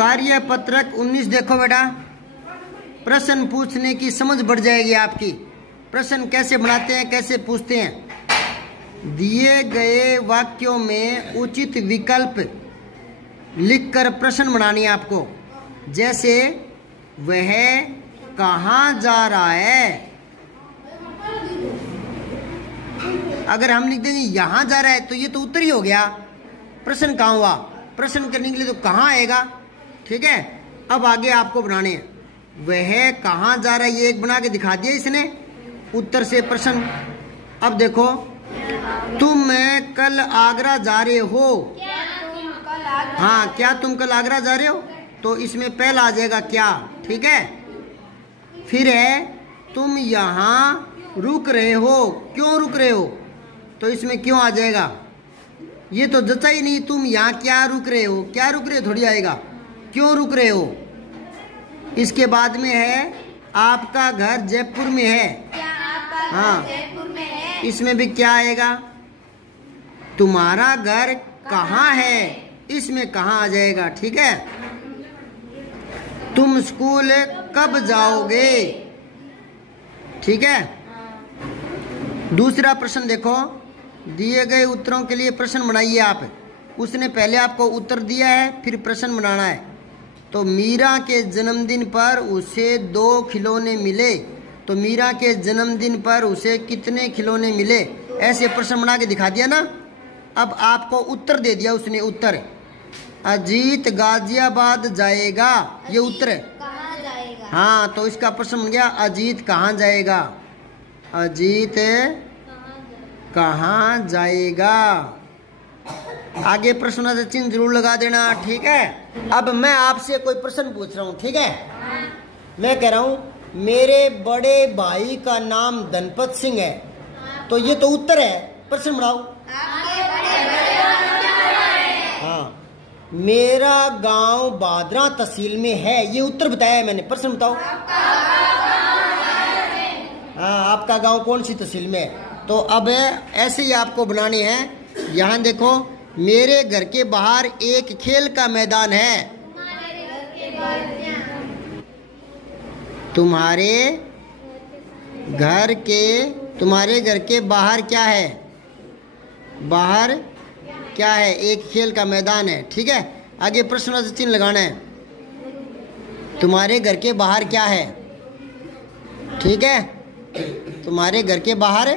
कार्य पत्रक 19 देखो बेटा। प्रश्न पूछने की समझ बढ़ जाएगी आपकी। प्रश्न कैसे बनाते हैं, कैसे पूछते हैं। दिए गए वाक्यों में उचित विकल्प लिखकर प्रश्न बनानी है आपको। जैसे वह कहाँ जा रहा है, अगर हम लिख देंगे यहाँ जा रहा है तो ये तो उत्तर ही हो गया। प्रश्न कहाँ हुआ, प्रश्न करने के लिए तो कहाँ आएगा। ठीक है, अब आगे आपको बनाने हैं। वह कहाँ जा रहा है, ये एक बना के दिखा दिया इसने उत्तर से प्रश्न। अब देखो, तुम कल आगरा जा रहे हो। हाँ, क्या तुम कल आगरा जा रहे हो, तो इसमें पहला आ जाएगा क्या। ठीक है, फिर है तुम यहाँ रुक रहे हो, क्यों रुक रहे हो, तो इसमें क्यों आ जाएगा। ये तो जचा ही नहीं, तुम यहाँ क्या रुक रहे हो, क्या रुक रहे हो थोड़ी आएगा, क्यों रुक रहे हो। इसके बाद में है आपका घर जयपुर में है। हाँ, जयपुर में है, इसमें भी क्या आएगा। तुम्हारा घर कहाँ है, इसमें कहाँ आ जाएगा। ठीक है, तुम स्कूल कब जाओगे। ठीक है, दूसरा प्रश्न देखो। दिए गए उत्तरों के लिए प्रश्न बनाइए आप। उसने पहले आपको उत्तर दिया है, फिर प्रश्न बनाना है। तो मीरा के जन्मदिन पर उसे 2 खिलौने मिले, तो मीरा के जन्मदिन पर उसे कितने खिलौने मिले, ऐसे प्रश्न बना के दिखा दिया ना। अब आपको उत्तर दे दिया उसने। उत्तर अजीत गाजियाबाद जाएगा, ये उत्तर है। हाँ, तो इसका प्रश्न बन गया अजीत कहाँ जाएगा, अजीत कहाँ जाएगा। आगे प्रश्न से चिन्ह जरूर लगा देना। ठीक है, अब मैं आपसे कोई प्रश्न पूछ रहा हूँ। ठीक है, मैं कह रहा हूँ मेरे बड़े भाई का नाम धनपत सिंह है, तो ये तो उत्तर है। प्रश्न बनाओ। हाँ, मेरा गांव बादरा तहसील में है, ये उत्तर बताया है मैंने। प्रश्न बताओ। हाँ, आपका गांव कौन सी तहसील में है। तो अब ऐसे ही आपको बनाने हैं। यहाँ देखो, मेरे घर के बाहर एक खेल का मैदान है। तुम्हारे घर के बाहर क्या है, बाहर क्या है, एक खेल का मैदान है। ठीक है, आगे प्रश्न चिन्ह लगाना है। तुम्हारे घर के बाहर क्या है। ठीक है, तुम्हारे घर के बाहर।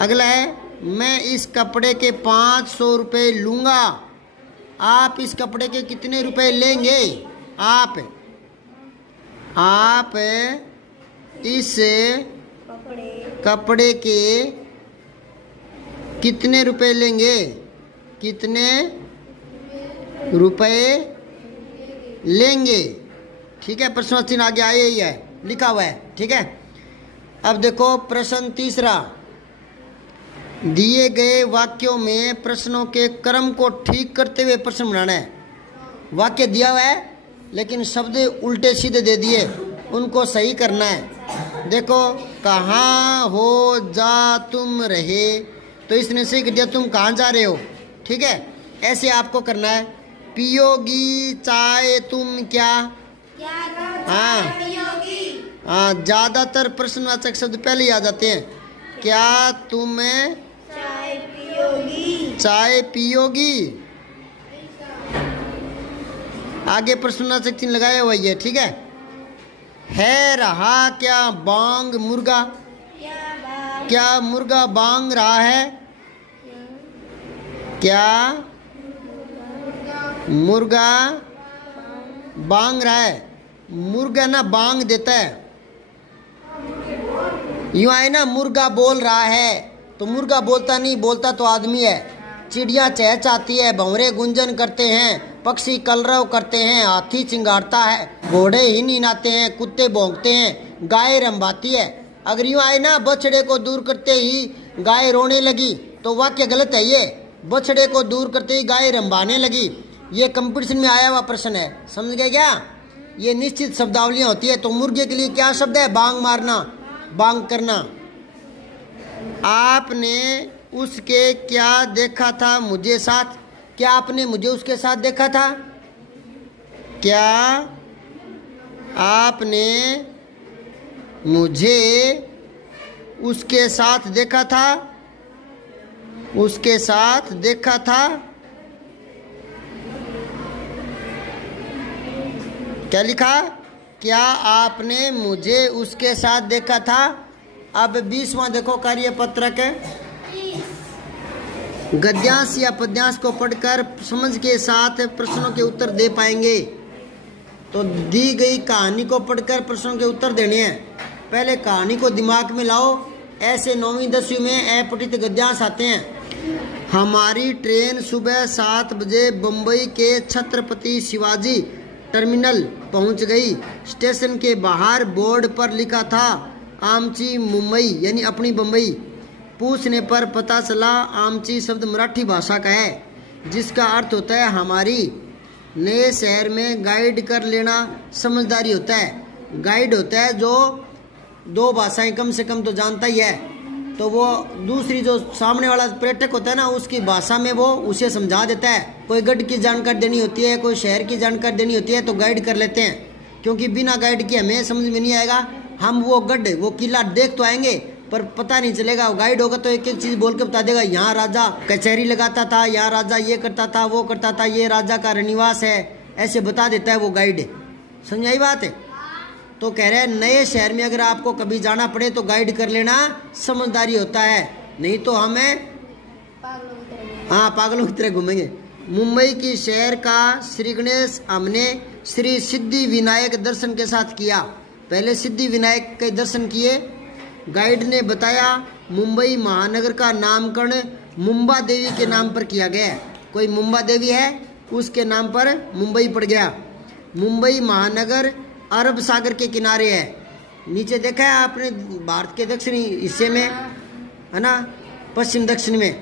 अगला है, मैं इस कपड़े के 500 रुपये लूँगा, आप इस कपड़े के कितने रुपए लेंगे। आप इस कपड़े के कितने रुपए लेंगे, कितने रुपए लेंगे। ठीक है, प्रश्न चिन्ह आगे आया ही है, लिखा हुआ है। ठीक है, अब देखो प्रश्न तीसरा। दिए गए वाक्यों में प्रश्नों के क्रम को ठीक करते हुए प्रश्न बनाना है। वाक्य दिया हुआ है लेकिन शब्द उल्टे सीधे दे दिए, उनको सही करना है। देखो, कहाँ हो जा तुम रहे, तो इसने सही कर दिया, तुम कहाँ जा रहे हो। ठीक है, ऐसे आपको करना है। पियोगी चाय तुम क्या। हाँ, ज़्यादातर प्रश्नवाचक शब्द पहले ही आ जाते हैं। क्या तुम चाय पियोगी। आगे प्रश्नवाचक चिन्ह लगाया हुआ है। ठीक है, रहा क्या बांग मुर्गा, क्या मुर्गा बांग रहा है, क्या मुर्गा बांग रहा है। मुर्गा ना बांग देता है, यूं आए ना, मुर्गा बोल रहा है, तो मुर्गा बोलता नहीं, बोलता तो आदमी है। चिड़िया चहचहाती है, भंवरे गुंजन करते हैं, पक्षी कलरव करते हैं, हाथी चिंगारता है, घोड़े ही नीनाते हैं, कुत्ते भौंकते हैं, गाय रंभाती है। अगर यूं आए ना, बछड़े को दूर करते ही गाय रोने लगी, तो वाक्य गलत है। ये बछड़े को दूर करते ही गाय रंभाने लगी, ये कंपटीशन में आया हुआ प्रश्न है। समझ गए क्या। ये निश्चित शब्दावलियां होती है। तो मुर्गे के लिए क्या शब्द है, बांग मारना, बांग करना। आपने उसके क्या देखा था मुझे साथ, क्या आपने मुझे उसके साथ देखा था। क्या आपने मुझे उसके साथ देखा था? उसके साथ देखा था। क्या लिखा? क्या आपने मुझे उसके साथ देखा था? अब 20वां देखो कार्य पत्रक। गद्यांश या पद्यांश को पढ़कर समझ के साथ प्रश्नों के उत्तर दे पाएंगे। तो दी गई कहानी को पढ़कर प्रश्नों के उत्तर देने हैं। पहले कहानी को दिमाग में लाओ। ऐसे 9वीं 10वीं में अपठित गद्यांश आते हैं। हमारी ट्रेन सुबह 7 बजे बम्बई के छत्रपति शिवाजी टर्मिनल पहुंच गई। स्टेशन के बाहर बोर्ड पर लिखा था आमची मुंबई, यानी अपनी बम्बई। पूछने पर पता चला आमची शब्द मराठी भाषा का है, जिसका अर्थ होता है हमारी। नए शहर में गाइड कर लेना समझदारी होता है। गाइड होता है जो 2 भाषाएं कम से कम तो जानता ही है, तो वो दूसरी जो सामने वाला पर्यटक होता है ना, उसकी भाषा में वो उसे समझा देता है। कोई गढ़ की जानकारी देनी होती है, कोई शहर की जानकारी देनी होती है, तो गाइड कर लेते हैं, क्योंकि बिना गाइड के हमें समझ में नहीं आएगा। हम वो गढ़ वो किला देख तो आएंगे पर पता नहीं चलेगा। गाइड होगा तो एक एक चीज बोल के बता देगा, यहाँ राजा कचहरी लगाता था, यहाँ राजा ये करता था, वो करता था, ये राजा का निवास है, ऐसे बता देता है वो गाइड। समझ आई बात है? तो कह रहे हैं नए शहर में अगर आपको कभी जाना पड़े तो गाइड कर लेना समझदारी होता है, नहीं तो हमें पागलों की तरह घूमेंगे। मुंबई की शहर का श्री गणेश हमने श्री सिद्धि विनायक दर्शन के साथ किया। पहले सिद्धि विनायक के दर्शन किए। गाइड ने बताया मुंबई महानगर का नामकरण मुंबा देवी के नाम पर किया गया है। कोई मुंबा देवी है, उसके नाम पर मुंबई पड़ गया। मुंबई महानगर अरब सागर के किनारे है। नीचे देखा है आपने, भारत के दक्षिणी हिस्से में है ना, पश्चिम दक्षिण में।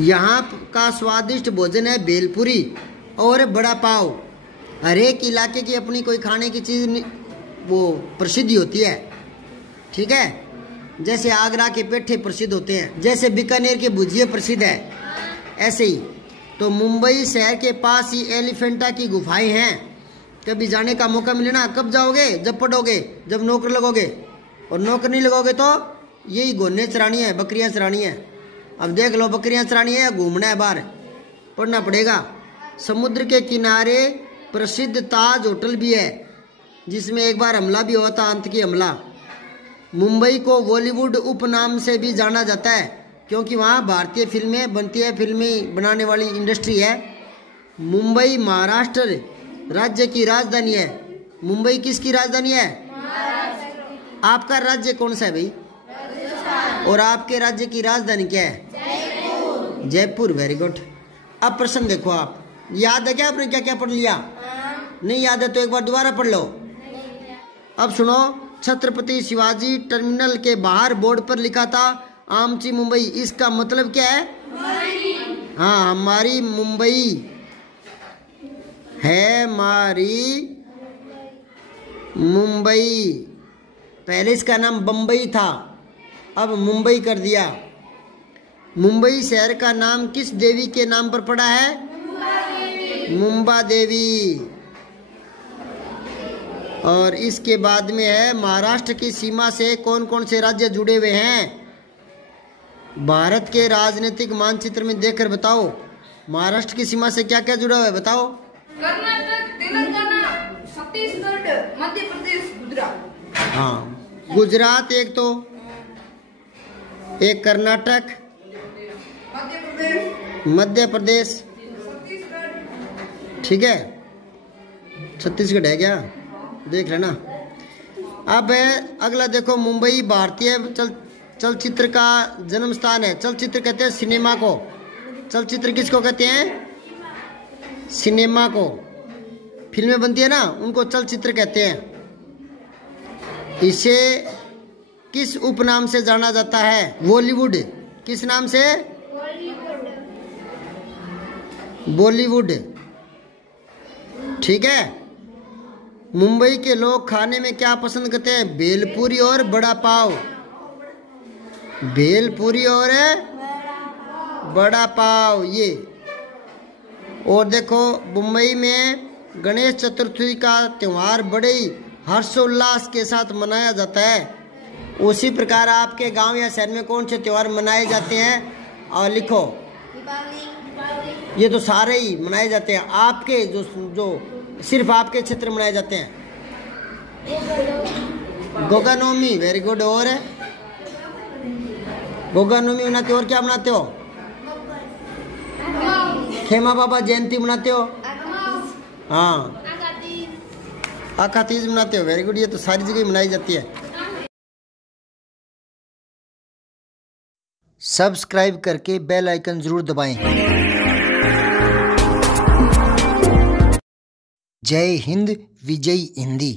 यहाँ का स्वादिष्ट भोजन है भेलपुरी और बड़ा पाव। हर एक इलाके की अपनी कोई खाने की चीज़ वो प्रसिद्धि होती है, ठीक है। जैसे आगरा के पेठे प्रसिद्ध होते हैं, जैसे बीकानेर के भुजिया प्रसिद्ध है, ऐसे ही तो मुंबई शहर के पास ही एलिफेंटा की गुफाएं हैं। कभी जाने का मौका मिले ना, कब जाओगे? जब पढ़ोगे, जब नौकर लगोगे। और नौकर नहीं लगोगे तो यही घोने चरानी है, बकरियां चरानी है। अब देख लो, बकरियां चरानी है, घूमना है बाहर, पढ़ना पड़ेगा। समुद्र के किनारे प्रसिद्ध ताज होटल भी है, जिसमें एक बार हमला भी हुआ था, आतंकी हमला। मुंबई को बॉलीवुड उपनाम से भी जाना जाता है, क्योंकि वहाँ भारतीय फिल्में बनती है, फिल्में बनाने वाली इंडस्ट्री है। मुंबई महाराष्ट्र राज्य की राजधानी है। मुंबई किसकी राजधानी है? आपका राज्य कौन सा है भाई? और आपके राज्य की राजधानी क्या है? जयपुर। Jaipur, very good. अब प्रश्न देखो, आप याद है क्या आपने क्या क्या पढ़ लिया? नहीं याद है तो एक बार दोबारा पढ़ लो। अब सुनो, छत्रपति शिवाजी टर्मिनल के बाहर बोर्ड पर लिखा था आमची मुंबई। इसका मतलब क्या है? हाँ, हमारी मुंबई है, हमारी मुंबई। पहले इसका नाम बम्बई था, अब मुंबई कर दिया। मुंबई शहर का नाम किस देवी के नाम पर पड़ा है? मुंबा देवी। और इसके बाद में है महाराष्ट्र की सीमा से कौन कौन से राज्य जुड़े हुए हैं? भारत के राजनीतिक मानचित्र में देखकर बताओ, महाराष्ट्र की सीमा से क्या क्या जुड़ा हुआ है, बताओ। कर्नाटक, तेलंगाना, छत्तीसगढ़, मध्य प्रदेश, गुजरात। हाँ, गुजरात एक, तो एक कर्नाटक, मध्य प्रदेश, ठीक है। छत्तीसगढ़ है क्या? देख लेना। अब अगला देखो, मुंबई भारतीय चलचित्र का जन्म स्थान है। चलचित्र कहते हैं सिनेमा को। चलचित्र किसको कहते हैं? सिनेमा को। फिल्में बनती है ना, उनको चलचित्र कहते हैं। इसे किस उपनाम से जाना जाता है? बॉलीवुड। किस नाम से? बॉलीवुड, ठीक है। मुंबई के लोग खाने में क्या पसंद करते हैं? भेलपुरी और बड़ा पाव। भेलपुरी और बड़ा पाव, ये। और देखो, मुंबई में गणेश चतुर्थी का त्यौहार बड़े ही हर्षोल्लास के साथ मनाया जाता है। उसी प्रकार आपके गांव या शहर में कौन से त्यौहार मनाए जाते हैं? और लिखो। ये तो सारे ही मनाए जाते हैं। आपके जो सिर्फ आपके क्षेत्र में मनाए जाते हैं। गोगा नवमी, वेरी गुड। और है गोगा नवमी मनाते हो, और क्या मनाते हो? खेमा बाबा जयंती मनाते हो? हाँ, आका तीज मनाते हो, वेरी गुड। ये तो सारी जगह मनाई जाती है। सब्सक्राइब करके बेल आइकन जरूर दबाएं। जय हिंद, विजय हिंदी।